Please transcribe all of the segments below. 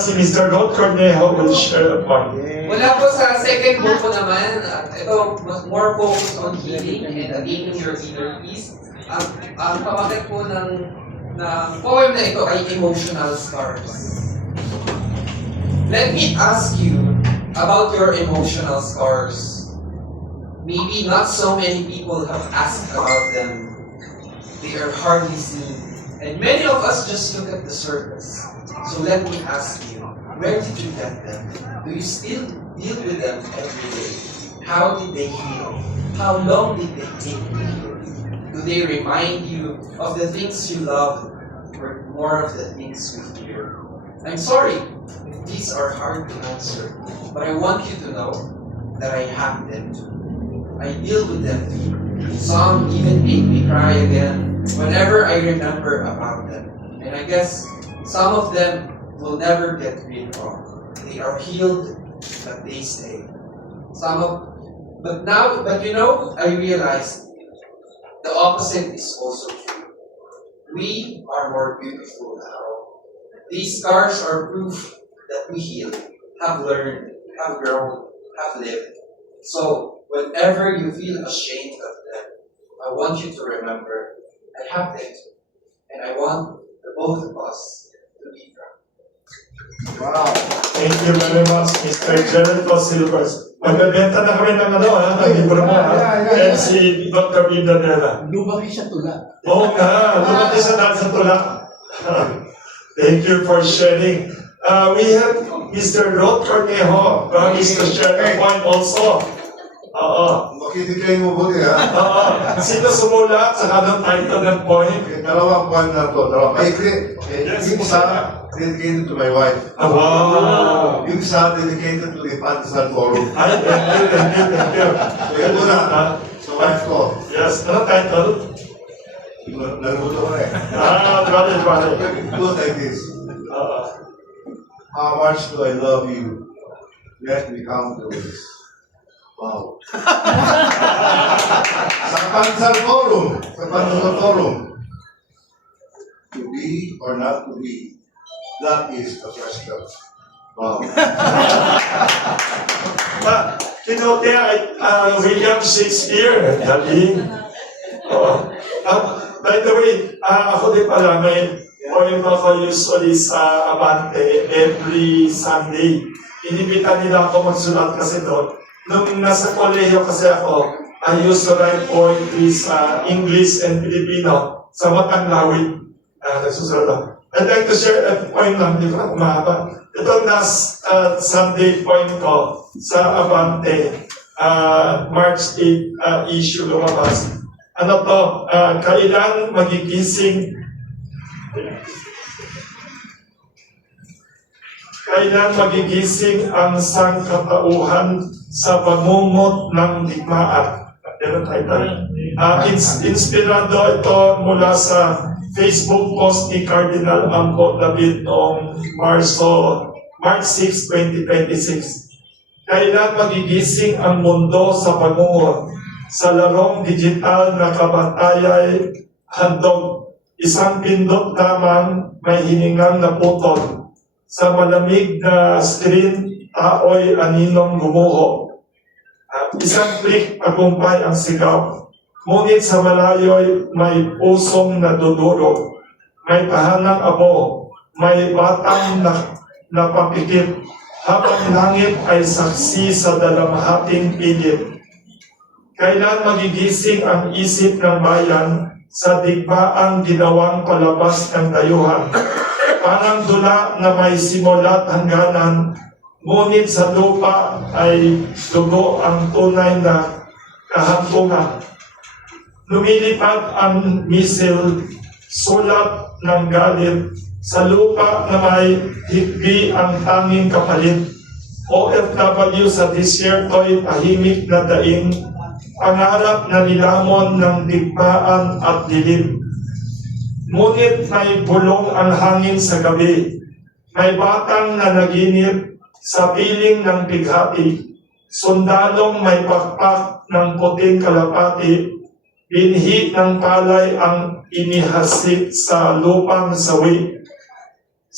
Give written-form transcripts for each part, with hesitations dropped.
Si Mr. Rod Cornejo will share a point. Wala po sa second book ko naman, ito, more focused on healing and attaining your inner peace. Ang pamagat po ng poem na ito ay emotional scars. Let me ask you about your emotional scars. Maybe not so many people have asked about them. They are hardly seen. And many of us just look at the surface. So let me ask you, where did you get them? Do you still deal with them every day? How did they heal? How long did they take to heal? Do they remind you of the things you love or more of the things you fear? I'm sorry if these are hard to answer, but I want you to know that I have them too. I deal with them too. Some even make me cry again whenever I remember about them. And I guess some of them will never get rid of. They are healed, but they stay. But you know, I realized the opposite is also true. We are more beautiful now. These scars are proof that we heal, have learned, have grown, have lived. So, whenever you feel ashamed of them, I want you to remember, I have them too. And I want the both of us to be proud. Wow. Thank you very much, Mr. Jericho Silvers. Magbebenta na kami ng ng libro mo, And si Dr. Vidanela. Lumaki siya tula. Oo nga, lumaki siya dahil sa tula. Thank you for sharing. We have Mr. Rod Cornejo, promised to share a point also. Makinig kayo mabuti ha. Sino sumulat sa kanang title ng point? Dalawang point na to. Maikli. Yes. Yung isa, dedicated to my wife. Wow! Yung isa, dedicated to the Pakistan Forum. Ay, thank you. So yun muna, sa wife ko. Yes, ano title? Naguto ko eh. Brother. It goes like this. How much do I love you? Let me count the ways. Wow. Sa Pakistan Forum. To be or not to be, that is the question. Wow. Kinote ay William Shakespeare. Galing. By the way, ako din pala may poem ako usually sa Abante every Sunday. Inibita nila ako magsulat kasi doon. Nung nasa kolehiyo kasi ako, I used to write poetry sa English and Filipino sa Matanglawi. Nagsusulat ako. I'd like to share a poem lang, di ba? Umahaba. Ito last Sunday poem ko sa Abante, March 8 issue lumabas. Ano to? Kailan magigising ang sangkatauhan sa bangungot ng digmaan? Inspirado ito mula sa Facebook post ni Cardinal Ambo David noong March 6, 2026. Kailan magigising ang mundo sa bangungot? Sa larong digital na kabatayay handog, isang pindot lamang may hiningang naputol. Sa malamig na screen, tao'y aninong gumuho. Isang click, tagumpay ang sigaw. Ngunit sa malayo'y may pusong nadudurog. May tahanang abo, may batang napapikit. Habang langit ay saksi sa dalamhating pilit. Kailan magigising ang isip ng bayan sa digmaang ginawang palabas ng dayuhan? Parang dula na may simulat hangganan, ngunit sa lupa ay dugo ang tunay na kahampungan. Lumilipad ang misil, sulat ng galit, sa lupa na may higbi ang tanging kapalit. OFW sa disyerto'y tahimik na daing, pangarap na nilamon ng digmaan at dilim. Ngunit may bulong ang hangin sa gabi, may batang na naginip sa piling ng bighati, sundalong may pakpak ng puting kalapati, binhi ng palay ang inihasik sa lupang sawi.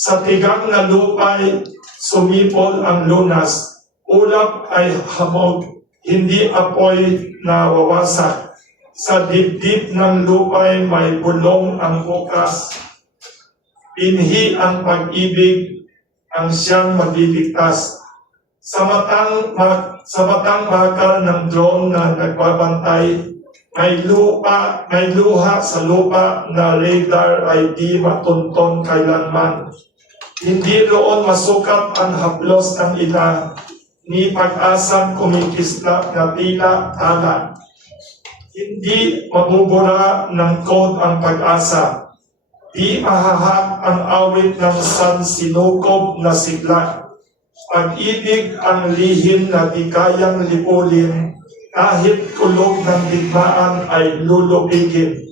Sa tigang na lupa'y sumipol ang lunas, ulap ay hamog, hindi apoy na wawasak. Sa dibdib ng lupa'y may bulong ang bukas, binhi ang pag-ibig, ang siyang magliligtas. Sa matang bakal ng drone na nagbabantay, may luha sa lupa na radar ay di matunton kailanman. Hindi roon masukat ang haplos ng ina, ni pag-asang kumikislap na tila tala. Hindi mabubura ng code ang pag-asa. Di mahahak ang awit ng sansinukob na sigla. Pag-ibig ang lihim na di kayang lipulin, kahit kulog ng digmaan ay lulubigin.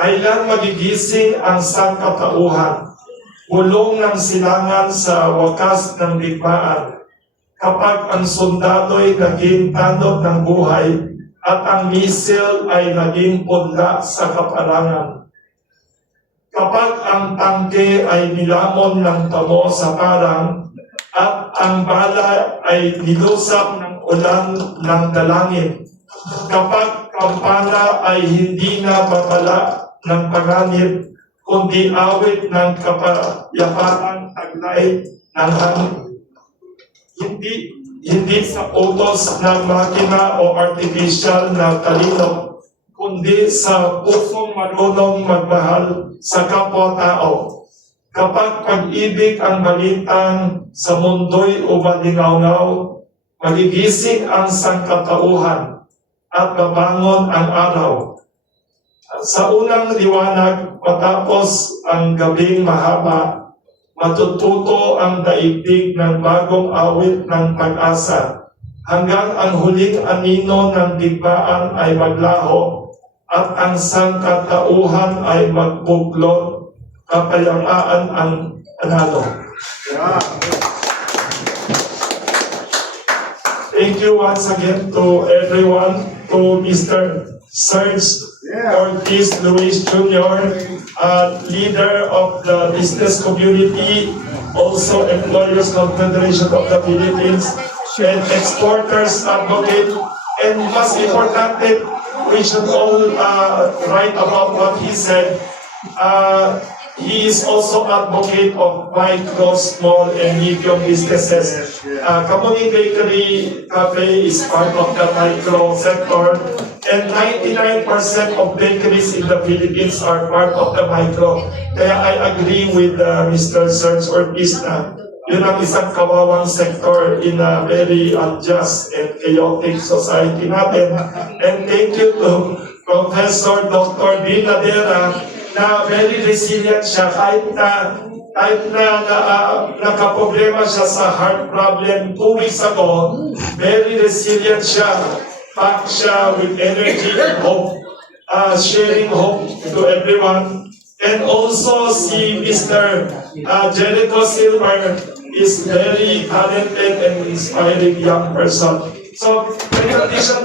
Kailan magigising ang sangkatauhan, bulong ng silangan sa wakas ng digmaan, kapag ang sundado'y naging tanod ng buhay at ang misil ay naging punla sa kaparangan. Kapag ang tangke ay nilamon ng tamo sa parang at ang bala ay nilusap ng ulan ng dalangin, kapag kampana ay hindi na babala ng panganib, kundi awit ng kapayapaan taglay ng hangin. Hindi sa utos ng makina o artificial na talino, kundi sa pusong marunong magmahal sa kapwa-tao. Kapag pag-ibig ang balitang sa mundo'y umalingaw-ngaw, magigising ang sangkatauhan at babangon ang araw. Sa unang liwanag, matapos ang gabing mahaba, matututo ang daigdig ng bagong awit ng pag-asa, hanggang ang huling anino ng digmaan ay maglaho at ang sangkatauhan ay magbuglot, kapayapaan ang panalo. Thank you once again to everyone, to Mr. Serge Ortiz Luis Jr., leader of the business community, also Employers Confederation of the Philippines, and exporters advocate, and mas importante, we should all write about what he said. He is also advocate of micro, small, and medium businesses. Kamuning Bakery Cafe is part of the micro sector, and 99% of bakeries in the Philippines are part of the micro. Kaya I agree with Mr. Serge Ortiz na yun ang isang kawawang sector in a very unjust and chaotic society natin. And thank you to Professor Dr. Binadera, na very resilient siya kahit na nakaproblema siya sa heart problem 2 weeks ago, very resilient siya. Back siya with energy and hope, sharing hope to everyone. And also si Mr. Jericho Silver is very talented and inspiring young person. So, in addition